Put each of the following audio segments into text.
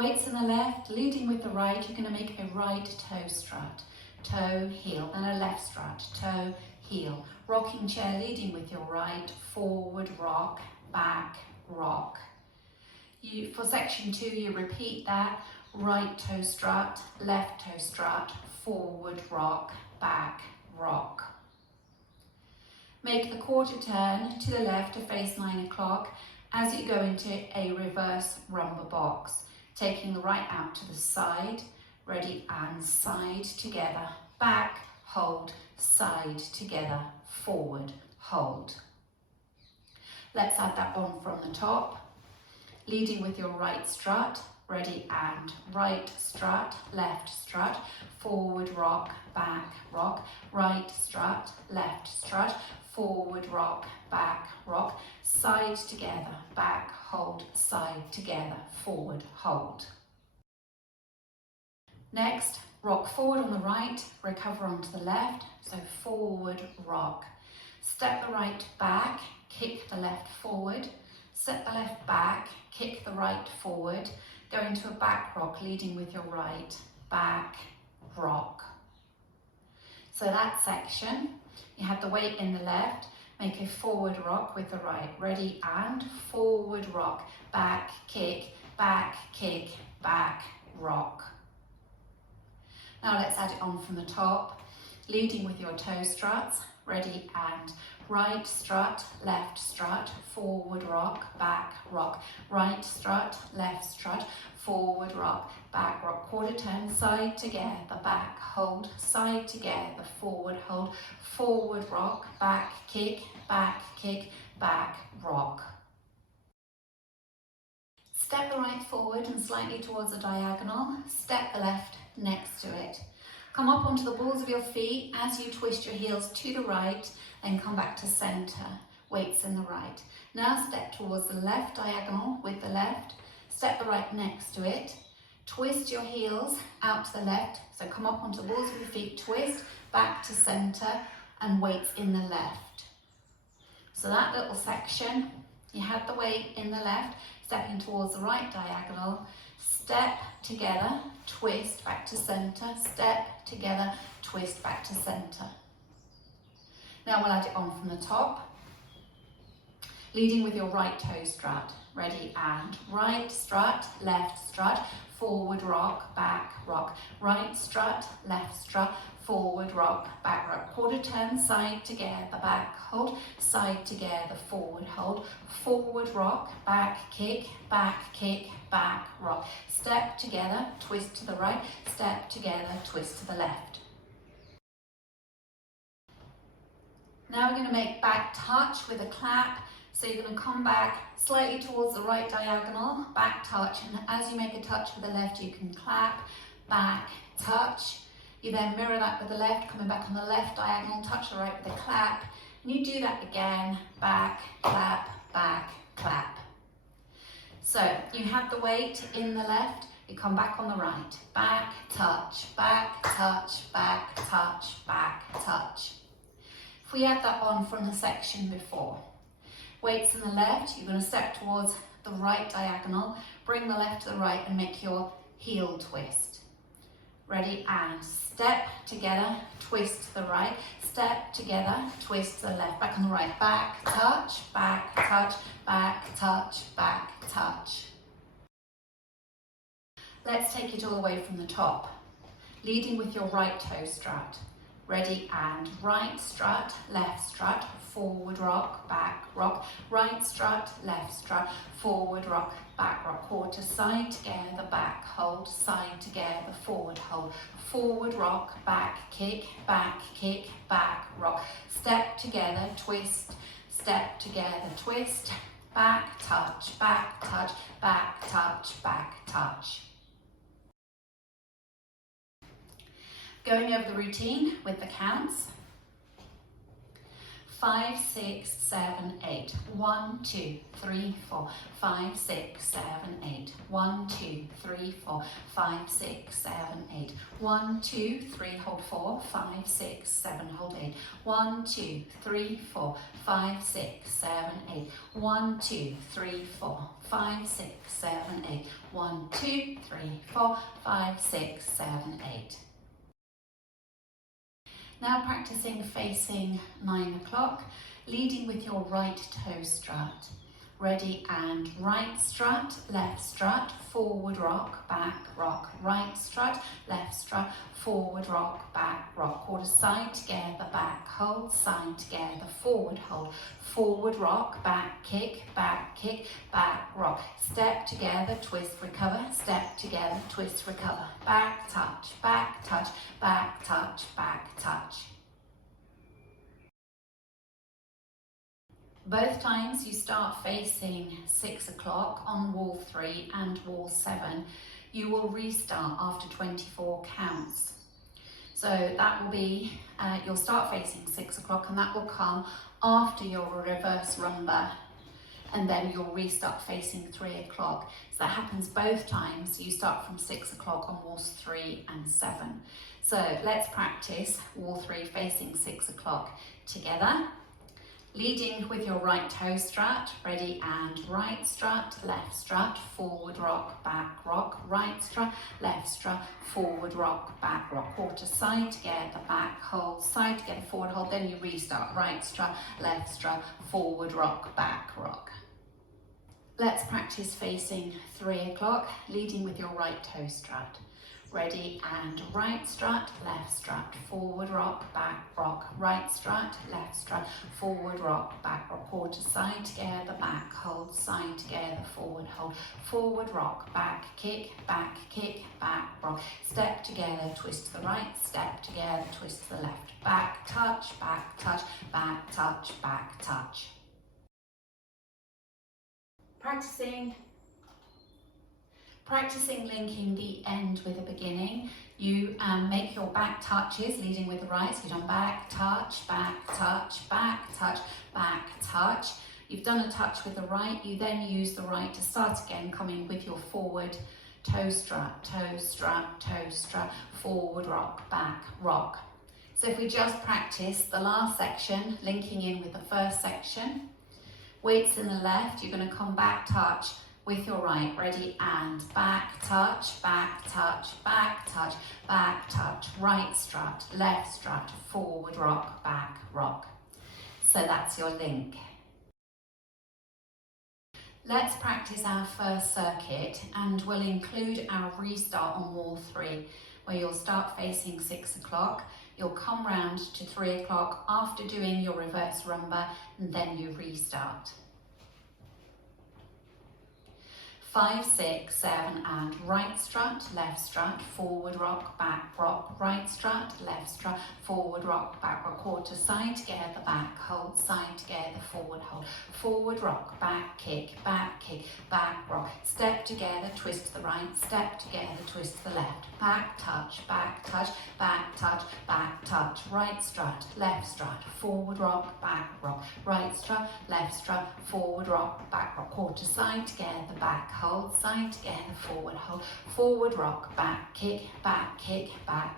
Weights in the left, leading with the right, you're going to make a right toe strut, toe, heel, and a left strut, toe, heel. Rocking chair leading with your right, forward rock, back rock. For section 2, you repeat that, right toe strut, left toe strut, forward rock, back rock. Make the quarter turn to the left to face 9 o'clock as you go into a reverse rumba box, taking the right out to the side, ready, and side together, back, hold, side together, forward, hold. Let's add that on from the top, leading with your right strut, ready, and right strut, left strut, forward rock, back rock, right strut, left strut, forward rock, back rock, side together, back hold, side together, forward hold. Next, rock forward on the right, recover onto the left, so forward rock. Step the right back, kick the left forward, step the left back, kick the right forward, go into a back rock leading with your right, back rock. So that section, you have the weight in the left, make a forward rock with the right, ready, and forward rock, back kick, back rock. Now let's add it on from the top, leading with your toe struts, ready, and right strut, left strut, forward rock, back rock, right strut, left strut, forward rock, back rock, quarter turn, side together, back hold, side together, forward hold, forward rock, back kick, back rock. Step the right forward and slightly towards a diagonal, step the left next to it. Come up onto the balls of your feet as you twist your heels to the right, then come back to centre, weights in the right. Now step towards the left diagonal with the left, step the right next to it, twist your heels out to the left, so come up onto the balls of your feet, twist, back to centre, and weights in the left. So that little section, you had the weight in the left, stepping towards the right diagonal, step together, twist back to centre, step together, twist back to centre. Now we'll add it on from the top, leading with your right toe strut, ready, and right strut, left strut, forward rock, back rock, right strut, left strut, forward rock, back rock, quarter turn, side together, back hold, side together, forward hold, forward rock, back kick, back rock, step together, twist to the right, step together, twist to the left. Now we're going to make back touch with a clap. So you're going to come back slightly towards the right diagonal, back touch, and as you make a touch with the left, you can clap, back, touch. You then mirror that with the left, coming back on the left diagonal, touch the right with a clap, and you do that again, back, clap, clap. So you have the weight in the left, you come back on the right, back, touch, back, touch, back, touch, back, touch. If we add that on from the section before, weights in the left, you're going to step towards the right diagonal, bring the left to the right and make your heel twist. Ready, and step together, twist to the right, step together, twist to the left, back on the right, back, touch, back, touch, back, touch, back, touch. Let's take it all the way from the top, leading with your right toe strut. Ready, and right strut, left strut, forward rock, back rock, right strut, left strut, forward rock, back rock, quarter, side together, back hold, side together, forward hold, forward rock, back kick, back rock, step together, twist, step together, twist, back touch, back touch, back touch, back touch. Going over the routine with the counts. 5, 6, 7, 8. 1, 2, 3, 4, 5, 6, 7, 8. 1, 2, 3, 4, 5, 6, 7, 8. 1, 2, 3, hold 4, 5, 6, 7, hold 8. 1, 2, 3, 4, 5, 6, 7, 8. 1, 2, 3, 4, 5, 6, 7, 8. 1, 2, 3, 4, 5, 6, 7, 8. Now practicing facing 9 o'clock, leading with your right toe strut. Ready, and right strut, left strut, forward rock, back rock, right strut, left strut, forward rock, back rock, quarter side together, back hold, side together, forward hold, forward rock, back kick, back rock, step together, twist, recover, step together, twist, recover, back touch, back touch, back touch, back touch. Both times you start facing 6 o'clock on wall 3 and wall 7. You will restart after 24 counts. So that will be, you'll start facing 6 o'clock and that will come after your reverse rumba. And then you'll restart facing 3 o'clock. So that happens both times. You start from 6 o'clock on walls 3 and 7. So let's practice wall 3 facing 6 o'clock together. Leading with your right toe strut, ready, and right strut, left strut, forward rock, back rock, right strut, left strut, forward rock, back rock, quarter side together, back hold, side together, forward hold, then you restart, right strut, left strut, forward rock, back rock. Let's practice facing 3 o'clock, leading with your right toe strut. Ready, and right strut, left strut, forward rock, back rock, right strut, left strut, forward rock, back rock, quarter side together, back hold, side together, forward rock, back kick, back rock, step together, twist to the right, step together, twist to the left, back touch, back touch, back touch, back touch. Practicing linking the end with the beginning. You make your back touches, leading with the right. So you've done back touch, back touch, back touch, back touch. You've done a touch with the right. You then use the right to start again, coming with your forward toe strut, toe strut, toe strut, forward rock, back rock. So if we just practice the last section, linking in with the first section. Weights in the left, you're going to come back touch with your right, ready, and back touch, back touch, back touch, back touch, right strut, left strut, forward rock, back rock. So that's your link. Let's practice our first circuit, and we'll include our restart on wall 3, where you'll start facing 6 o'clock. You'll come round to 3 o'clock after doing your reverse rumba, and then you restart. 5, 6, 7, and right strut, left strut, forward rock, right strut, left strut, forward rock, back rock, quarter side together, back hold, side together, forward rock, back kick, back rock, step together, twist to the right, step together, twist to the left, back touch, back touch, back touch, back touch, right strut, left strut, forward rock, right strut, left strut, forward rock, back rock, quarter side together, back hold, side together, forward rock, back kick, back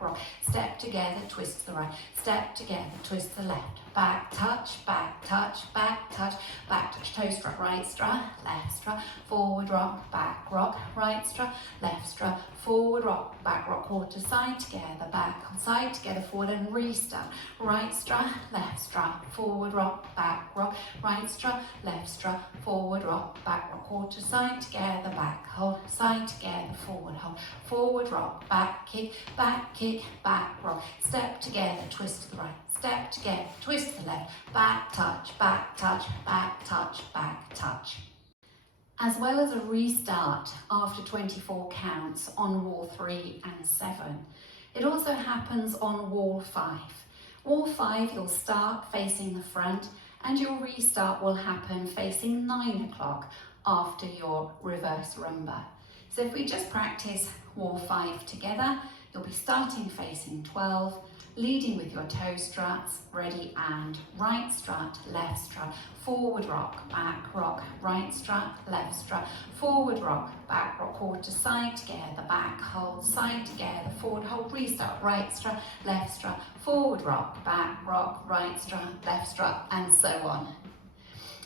rock, step together, twist to the right, step together, twist to the left, back touch, back touch, back touch, back touch, toe strut, right strut, left strut, forward rock, right strut, left strut, forward rock, back rock, quarter side together, back side together, forward and restart, right strut, left strut, forward rock, right strut, left strut, forward rock, back rock, quarter side together, back hold, side together, forward rock, back kick, back rock, step together, twist to the right, step together, twist to the left, back touch, back touch, back touch, back touch. As well as a restart after 24 counts on wall 3 and 7. It also happens on wall 5. Wall 5, you'll start facing the front, and your restart will happen facing 9 o'clock after your reverse rumba. So if we just practice wall 5 together, you'll be starting facing 12, leading with your toe struts. Ready, and right strut, left strut, forward rock, back rock, right strut, left strut, forward rock, back rock, quarter side together, back hold, side together, forward hold, restart, right strut, left strut, forward rock, back rock, right strut, left strut, and so on.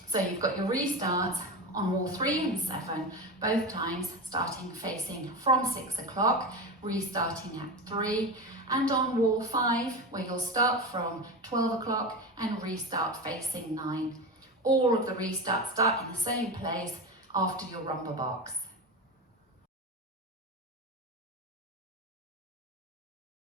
So you've got your restarts on wall 3 and 7, both times starting facing from 6 o'clock, restarting at 3, and on wall 5, where you'll start from 12 o'clock and restart facing 9. All of the restarts start in the same place after your rumba box.